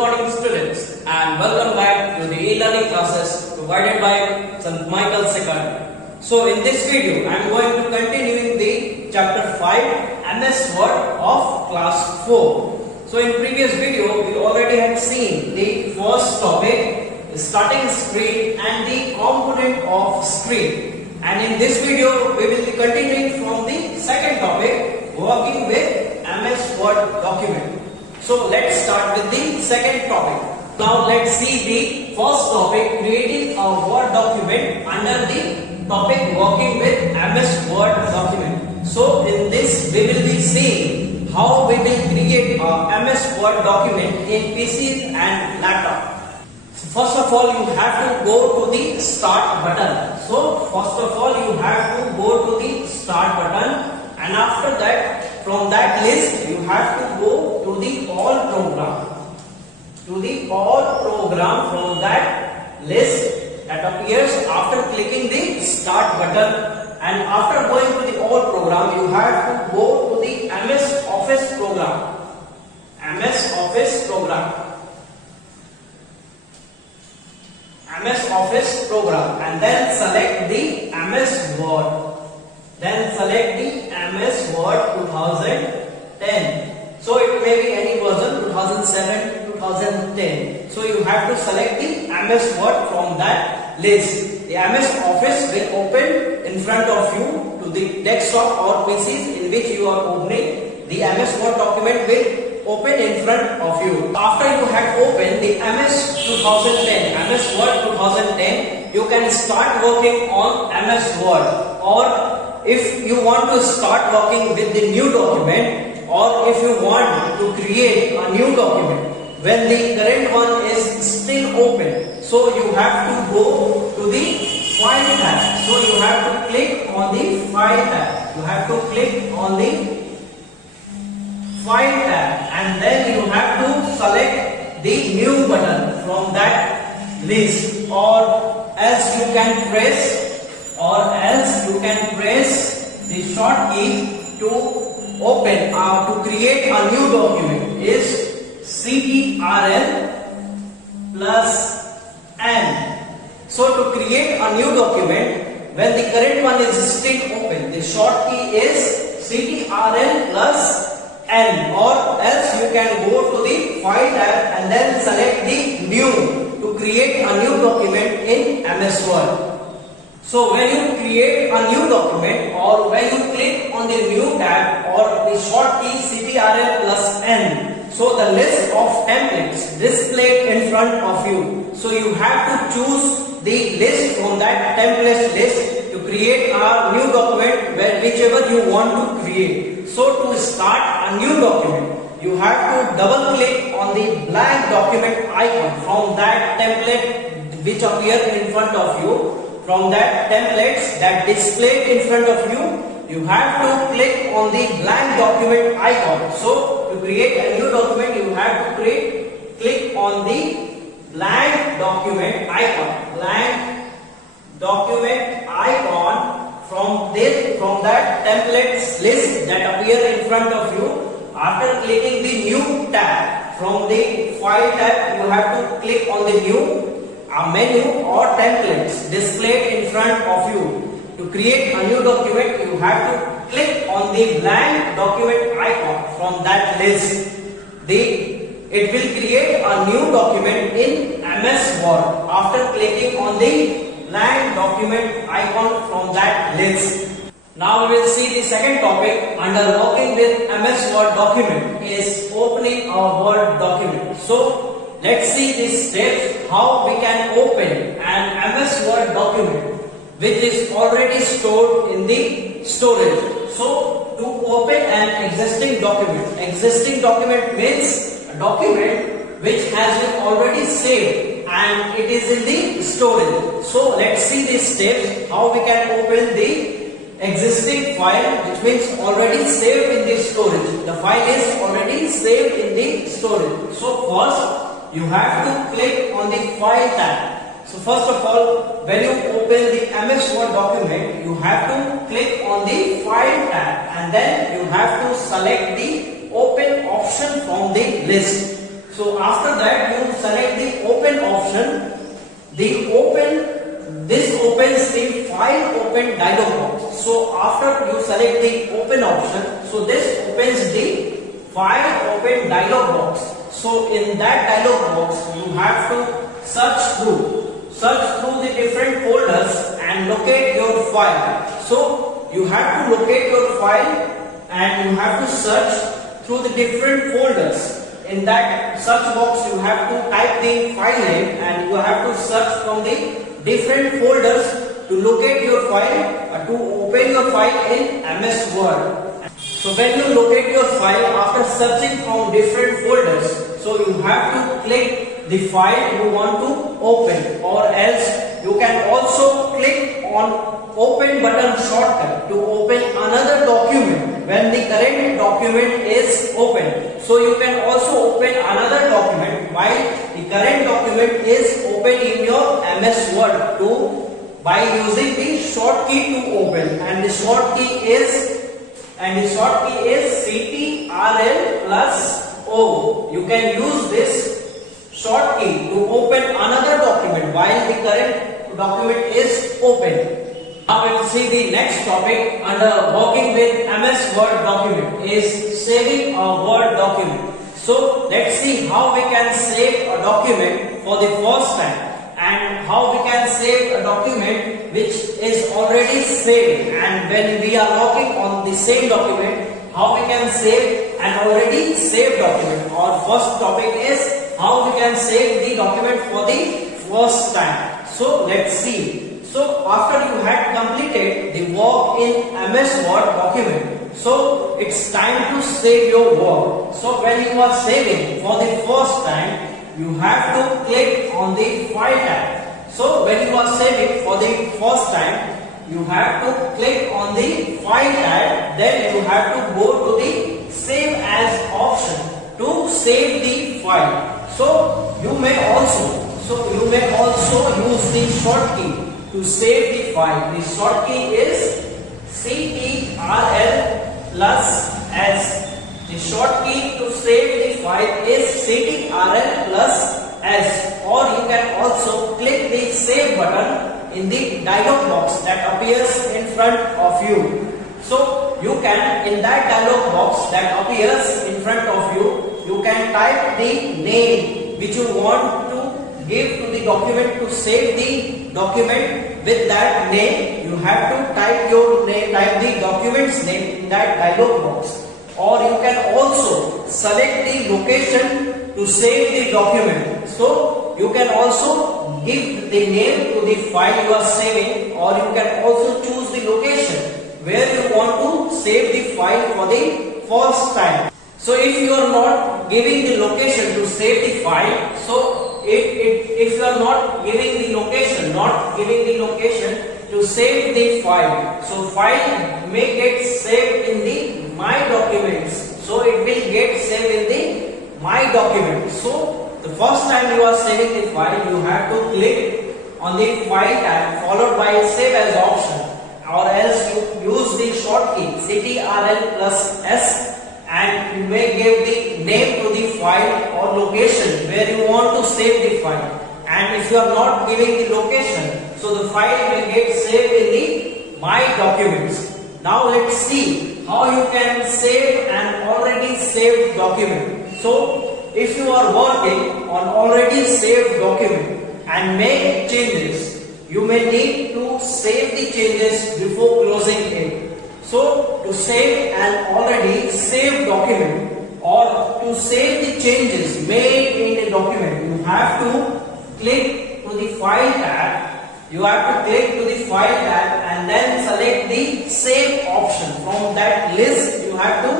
morning students and welcome back to the e-learning classes provided by St. Michael Secondary. So in this video I am going to continue the chapter 5 MS Word of class 4. So in previous video we already had seen the first topic, the starting screen and the component of screen. And in this video we will be continuing from the second topic, working with MS Word document. So let's start with the second topic. Now let's see the first topic, creating a Word document under the topic working with MS Word document. So in this we will be seeing how we will create a MS Word document in PC and laptop. So first of all you have to go to the start button. So first of all you have to go to the start button, and after that from that list you have to go to the all program. To the all program from that list that appears after clicking the start button, and after going to the all program you have to go to the MS Office program. MS Office program. MS Office program, and then select the MS Word. Then select the MS Word 2010. So it may be any version, 2007, 2010. So you have to select the MS Word from that list. The MS Office will open in front of you to the desktop or PCs in which you are opening. The MS Word document will open in front of you. After you have opened the MS 2010, MS Word 2010, you can start working on MS Word. Or if you want to start working with the new document, or if you want to create a new document when the current one is still open, so you have to go to the File tab. So you have to click on the File tab. You have to click on the File tab, and then you have to select the new button from that list, or else you can press the short key to open or to create a new document is CTRL plus N. So to create a new document when the current one is still open, the short key is CTRL plus N, or else you can go to the File tab and then select the new to create a new document in MS Word. So when you create a new document, or when you click on the new tab or the short key CTRL plus N, so the list of templates displayed in front of you. So you have to choose the list from that template list to create a new document whichever you want to create. So to start a new document, you have to double click on the blank document icon from that template which appear in front of you. From that templates that displayed in front of you, you have to click on the blank document icon. So to create a new document, you have to click on the blank document icon. Blank document icon from that templates list that appear in front of you. After clicking the new tab from the File tab, you have to click on the new menu or templates displayed in front of you. To create a new document, you have to click on the blank document icon from that list. It will create a new document in MS Word after clicking on the blank document icon from that list. Now we will see the second topic under working with MS Word document is opening a Word document. So let's see the steps how we can open an MS Word document which is already stored in the storage. So to open an existing document means a document which has been already saved and it is in the storage. So let's see the steps how we can open the existing file, which means already saved in the storage. The file is already saved in the storage. So first you have to click on the File tab. So first of all, when you open the MS Word document, you have to click on the File tab, and then you have to select the Open option from the list. So after that you option, this opens the file open dialog box. So after you select the open option, so this opens the file open dialog box. So in that dialog box, you have to search through the different folders and locate your file. So you have to locate your file and you have to search through the different folders. In that search box, you have to type the file name and you have to search from the different folders to locate your file, to open your file in MS Word. So when you locate your file after searching from different folders, so you have to click the file you want to open, or else you can also click on open button shortcut to open another document when the current document is open. So you can also open another document while the current document is open in your MS Word by using the short key to open, and the short key is CTRL plus O. You can use this short key to open another document while the current document is open. Now we will see the next topic under working with MS Word document is saving a Word document. So let's see how we can save a document for the first time and how we can save a document which is already saved, and when we are working on the same document, how we can save an already saved document. Our first topic is how we can save the document for the first time. So let's see. So after you had completed the work in MS Word document, so it's time to save your work. So when you are saving for the first time, you have to click on the file tab. So when you are saving for the first time, you have to click on the file tab, then you have to go to the save as option to save the file. So you may also use the short key to save the file. The short key is CTRL plus S. The short key to save the file is CTRL plus S, or you can also click the save button in the dialog box that appears in front of you. So you can, in that dialog box that appears in front of you, you can type the name which you want to give to the document. To save the document with that name, you have to type your name, type the document's name in that dialog box. Or you can also select the location to save the document. So you can also give the name to the file you are saving, or you can also choose the location where you want to save the file for the first time. So if you are not giving the location to save the file, so if you are not giving the location, to save the file, so file may get saved in the My Documents. So it will get saved in the My Documents. So the first time you are saving the file, you have to click on the file tab followed by save as option, or else you use the short key CTRL plus S, and you may give the name to the file or location where you want to save the file. And if you are not giving the location, so the file will get saved in the My Documents. Now let's see how you can save an already saved document. So if you are working on already saved document and make changes, you may need to save the changes before closing it. So to save an already saved document, or to save the changes made in a document, you have to click to the file tab. You have to click to the file tab and then select the save option. From that list, you have to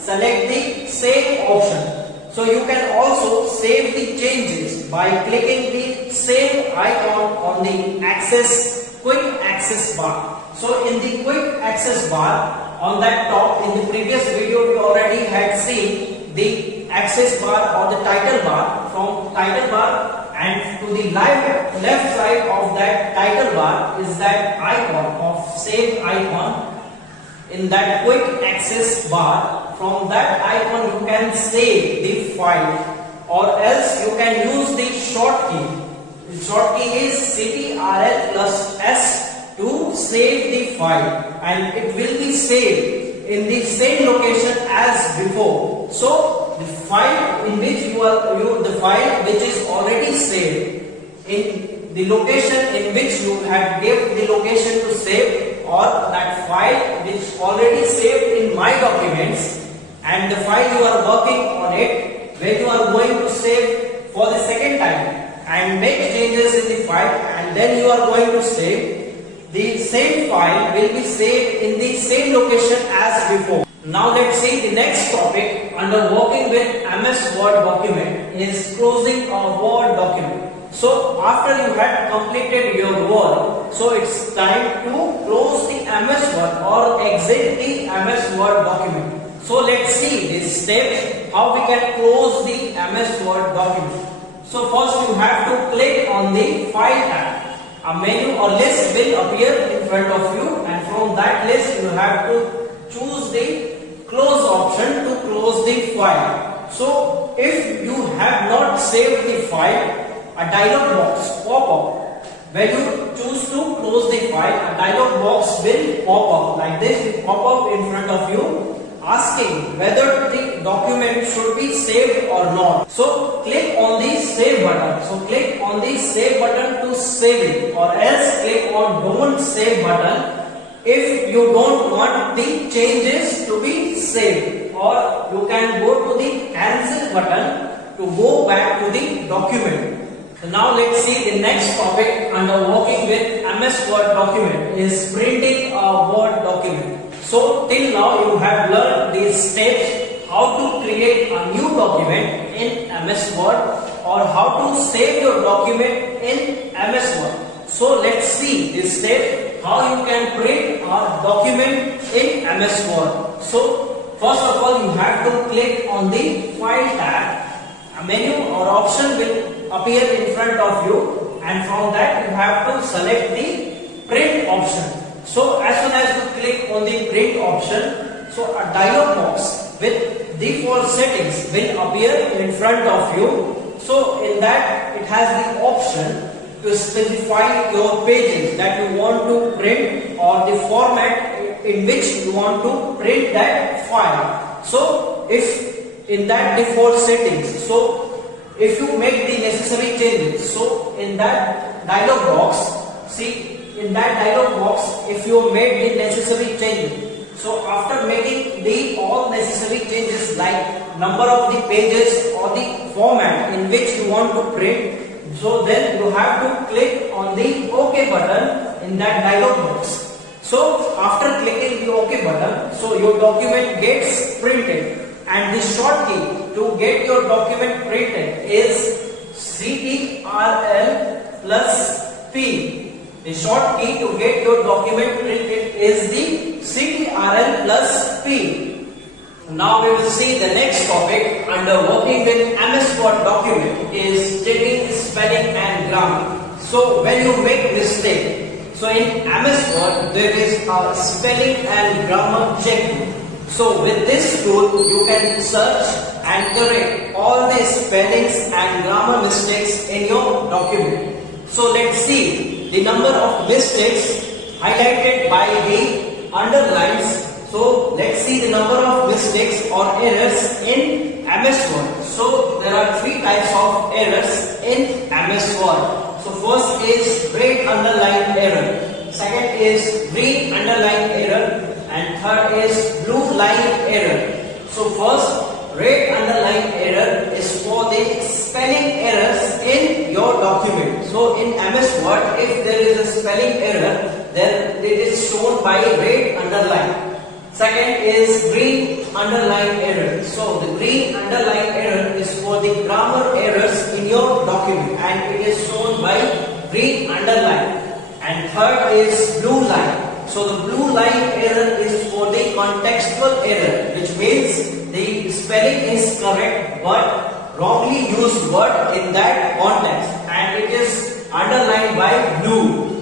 select the save option. So you can also save the changes by clicking the save icon on the quick access bar. So in the quick access bar, on that top, in the previous video we already had seen the access bar or the title bar. From title bar and to the left side of that title bar is that icon of save icon. In that quick access bar, from that icon you can save the file, or else you can use the short key The short key is ctrl plus S to save the file, and it will be saved in the same location as before. So the file in which the file which is already saved in the location in which you had gave the location to save, or that file which already saved in my documents, and the file you are working on it, when you are going to save for the second time and make changes in the file, and then you are going to save, the same file will be saved in the same location as before. Now let's see the next topic under working with MS Word document is closing a Word document. So after you had completed your Word, so it's time to close the MS Word or exit the MS Word document. So let's see these steps how we can close the MS Word document. So first you have to click on the File tab. A menu or list will appear in front of you, and from that list you have to choose the Close option to close the file. So if you have not saved the file, a dialog box pop up. When you choose to close the file, a dialog box will pop up like this. It pop up in front of you asking whether the document should be saved or not. So click on the save button. So click on the save button to save it, or else click on don't save button if you don't want the changes to be saved, or you can go to the cancel button to go back to the document. So now let's see the next topic under working with MS Word document is printing a Word document. So till now you have learned these steps how to create a new document in MS Word, or how to save your document in MS Word. So let's see this step how you can print a document in MS Word. So first of all you have to click on the File tab. A menu or option will appear in front of you, and from that you have to select the Print option. So as soon as you click on the Print option, so a dialog box with default settings will appear in front of you. So in that it has the option to specify your pages that you want to print, or the format in which you want to print that file. So if in that default settings, so if you make the necessary changes, so in that dialog box, see in that dialog box, if you made the necessary changes, so after making the all necessary changes like number of the pages or the format in which you want to print, so then you have to click on the OK button in that dialog box. So after clicking the OK button, so your document gets printed, and the short key to get your document printed is ctrl plus P. The short key to get your document printed is the ctrl plus P. Now we will see the next topic under working with MS Word document is checking spelling and grammar. So when you make mistake, so in MS Word there is a spelling and grammar check tool. So with this tool you can search and correct all the spellings and grammar mistakes in your document. So let's see the number of mistakes highlighted by the underlines. So let's see the number of mistakes or errors in MS Word. So there are three types of errors in MS Word. So first is red underline error, second is green underline error, and third is blue line error. So first, red underline error is for the spelling errors in your document. So in MS Word, if there is a spelling error, then it is shown by red underline. Second is green underline error. So the green underline error is for the grammar errors in your document, and it is shown by green underline. And third is blue line. So the blue line error is for the contextual error, which means the spelling is correct but wrongly used word in that context, and it is underlined by blue.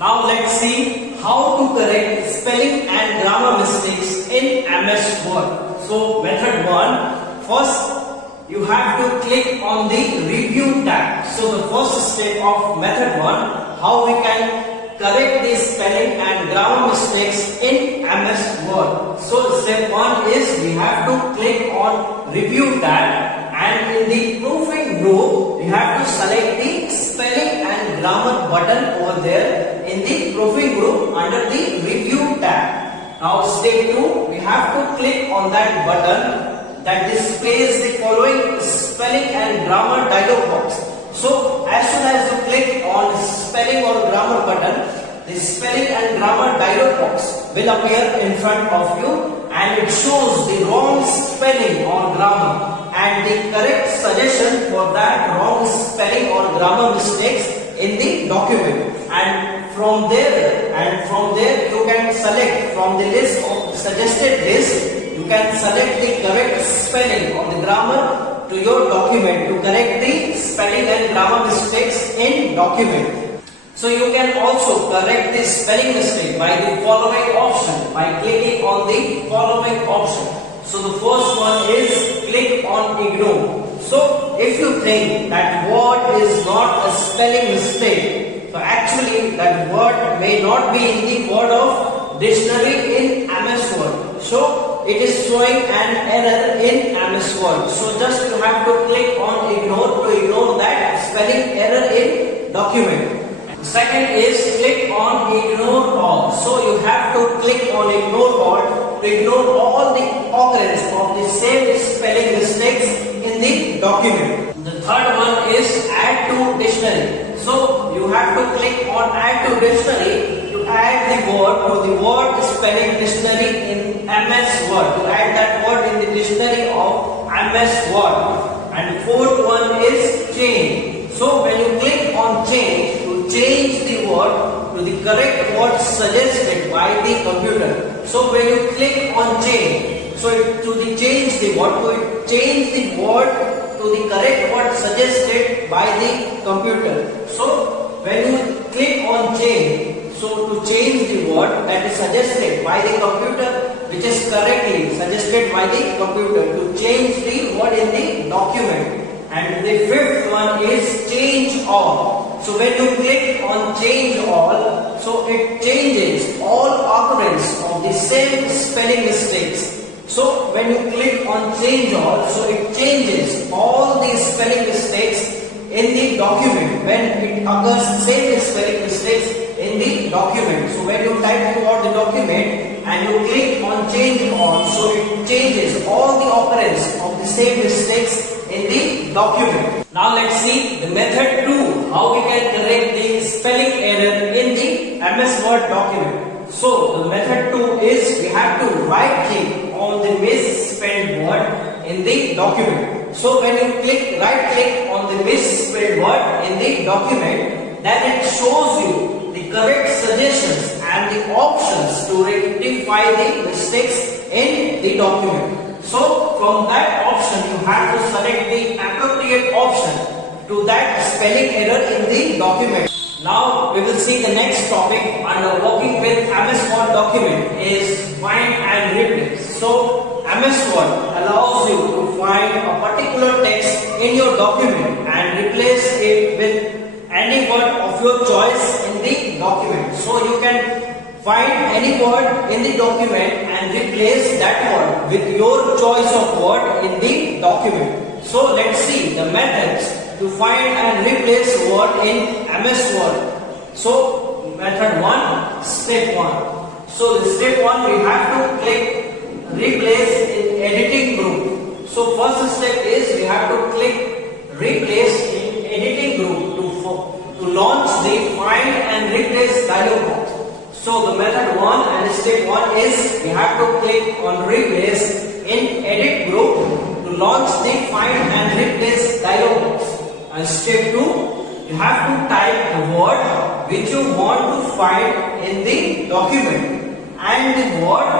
Now let's see how to correct spelling and grammar mistakes in MS Word. So method 1, first you have to click on the review tab. So the first step of method 1, how we can correct the spelling and grammar mistakes in MS Word. So step 1 is we have to click on Review tab, and in the proofing group we have to select the spelling and grammar button over there in the proofing group under the Review tab. Now step 2, we have to click on that button that displays the following spelling and grammar dialog box. So as soon as you click on spelling or grammar button, the spelling and grammar dialog box will appear in front of you, and it shows the wrong spelling or grammar and the correct suggestion for that wrong spelling or grammar mistakes in the document. And from there you can select from the list of suggested list, you can select the correct spelling or the grammar to your document to correct the spelling and grammar mistakes in document. So you can also correct the spelling mistake by the following option, by clicking on the following option. So the first one is click on Ignore. So if you think that word is not a spelling mistake, so actually that word may not be in the word of dictionary in MS Word. So it is showing an error in MS Word. So just you have to click on Ignore to ignore that spelling error in document. Second is click on Ignore All. So you have to click on Ignore All to ignore all the occurrence of the same spelling mistakes in the document. The third one is Add to Dictionary. So you have to click on Add to Dictionary to add the word to the word spelling dictionary in MS Word, to add that word in the dictionary of MS Word. And fourth one is Change. So when you click on Change, change the word to the correct word suggested by the computer. So when you click on change, so to change the word to the correct word suggested by the computer. So when you click on change, so to change the word that is suggested by the computer, which is correctly suggested by the computer, to change the word in the document. And the fifth one is Change All. So when you click on Change All, so it changes all occurrence of the same spelling mistakes. So when you click on Change All, so it changes all the spelling mistakes in the document when it occurs same spelling mistakes in the document. So when you type throughout the document and you click on Change All, so it changes all the occurrence of the same mistakes in the document. Now let's see the method 2, how we can correct the spelling error in the MS Word document. So the method 2 is we have to right click on the misspelled word in the document. So when you right click on the misspelled word in the document, then it shows you the correct suggestions and the options to rectify the mistakes in the document. So from that option you have to select the appropriate option to that spelling error in the document. Now we will see the next topic under working with MS Word document is find and replace. So MS Word allows you to find a particular text in your document and replace it with any word of your choice in the document. So you can find any word in the document and replace that word with your choice of word in the document. So let's see the methods to find and replace word in MS Word. So method 1, step 1. So the step 1 we have to click replace in editing group. So first step is we have to click replace in editing group to launch the find and replace dialog box. So the method 1 and step 1 is we have to click on replace in edit group to launch the find and replace dialog box. And step 2, you have to type the word which you want to find in the document and the word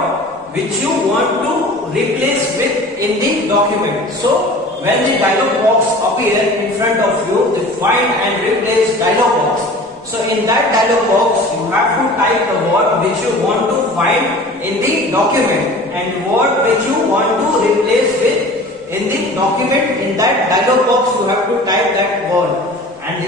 which you want to replace with in the document. So when the dialog box appear in front of you, the find and replace dialog box, so in that dialog box you have to type the word which you want to find in the document and word which you want to replace with in the document. In that dialog box you have to type that word, and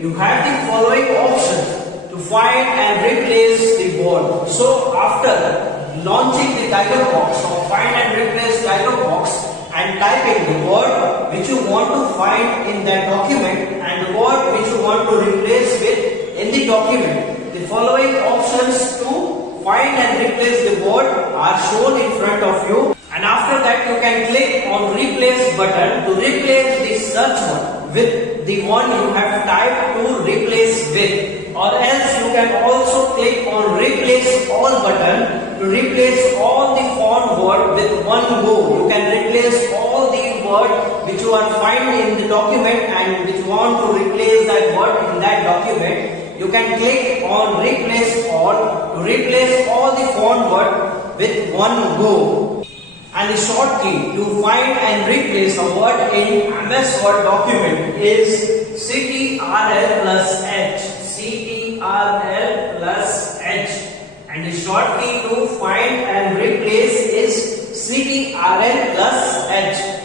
you have the following options to find and replace the word. So after launching the dialog box or find and replace dialog box and typing the word which you want to find in that document and the word which you want to replace with in the document, the following options to find and replace the word are shown in front of you, and after that you can click on replace button to replace the search word with the one you have typed to replace with, or else you can also click on replace all button to replace all the font word with one go. You can replace all the word which you are finding in the document and which you want to replace that word in that document. You can click on replace all to replace all the font word with one go. And the short key to find and replace a word in MS Word document is CTRL plus H. CTRL plus H. And the short key to find and replace is CTRL plus H.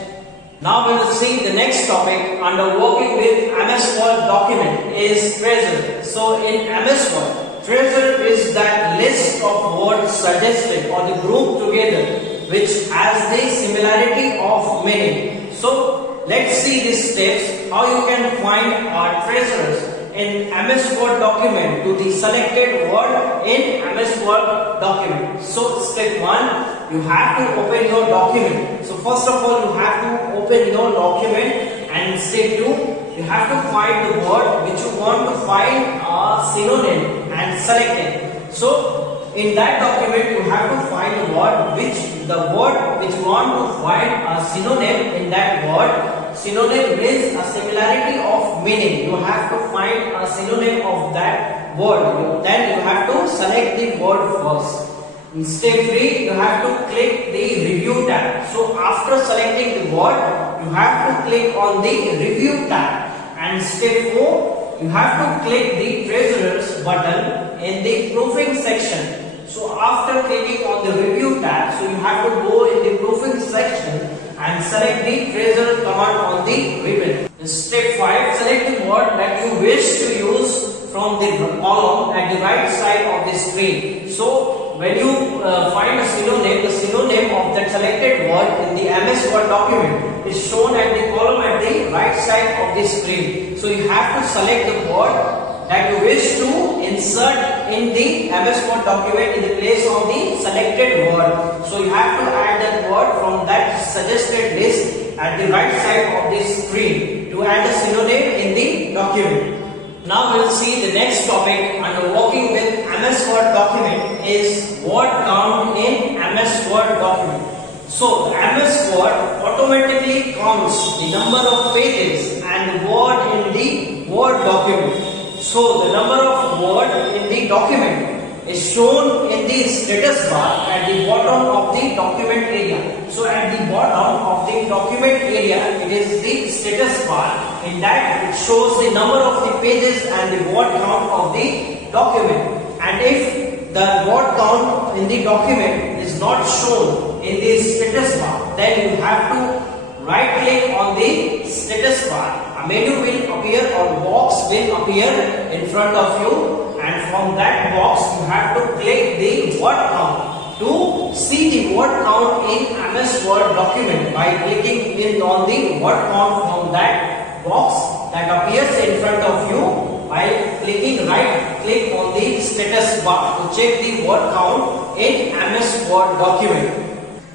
Now we will see the next topic under working with MS Word document is treasure. So in MS Word, treasure is that list of words suggested or the group together which has the similarity of meaning. So let's see the steps how you can find our treasures in MS Word document to the selected word in MS Word document. So step 1, you have to open your document. So first of all you have to open your document, and step 2, you have to find the word which you want to find a synonym and select it. So in that document you have to find the word which you want to find a synonym in that word. Synonym means a similarity of meaning. You have to find a synonym of that word. Then you have to select the word first. In step 3, you have to click the review tab. So after selecting the word, you have to click on the review tab. And step 4, you have to click the treasurers button in the proofing section. So after clicking on the review tab, so you have to go in the proofing section and select the treasure command on the ribbon. In step 5, select the word that you wish to use from the column at the right side of the screen. So when you find a synonym, the synonym of that selected word in the MS Word document is shown at the column at the right side of the screen. So you have to select the word that you wish to insert in the MS Word document in the place of the selected word. So you have to add that word from that suggested list at the right side of the screen to add a synonym in the document. Now we will see the next topic under working with MS Word document is word count in MS Word document. So MS Word automatically counts the number of pages and word in the Word document. So the number of word in the document is shown in the status bar at the bottom of the document area. So at the bottom of the document area, it is the status bar. In that, it shows the number of the pages and the word count of the document. And if the word count in the document is not shown in the status bar, then you have to right click on the status bar. A menu will appear or box will appear in front of you, and from that box you have to click the word count. To see the word count in MS Word document by clicking in on the word count from that box that appears in front of you by clicking right click on the status bar to check the word count in MS Word document.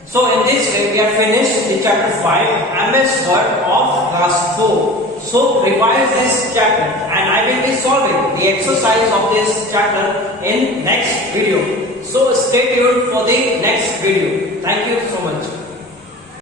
So in this way we have finished the chapter 5 MS Word of class 4. So revise this chapter and I will be solving the exercise of this chapter in next video. So stay tuned for the next video. Thank you so much.